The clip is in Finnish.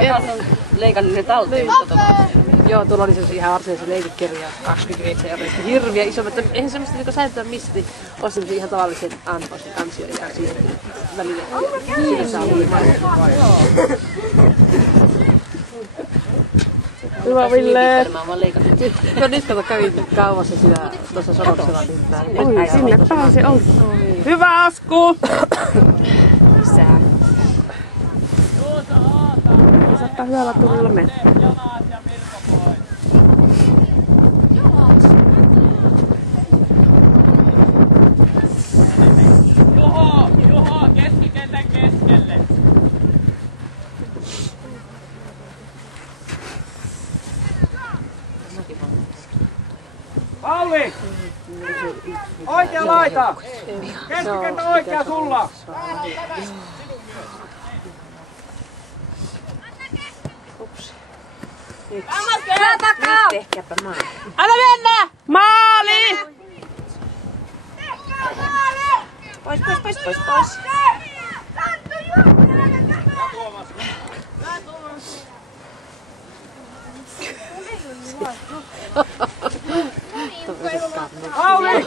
Ihan kanssa on leikannut ne talteen. Joo, tuolla oli sellaisia ihan varsinaisia leikekirjaa, 29 euroa. Hirviä isommat. Eihän semmoista niinku säilyttää mistä, niin on semmoisia ihan tavallisen antoisen kansioja ja siihen välillä. Siitä saa uimaan. Hyvä Ville! No nyt kato kävin kaupassa siinä tuossa Soroksella. Oi, sinne pääsi on. Hyvä Asku! Lisää. Saattaa hyvällä tunnilla mennä. Juho, keskikentän keskelle. Pauli! Oikea laita! Keskikenttä oikea sulla! Nyt tehkääpä maali. Anna mennä! Maali! Pois. Pauli!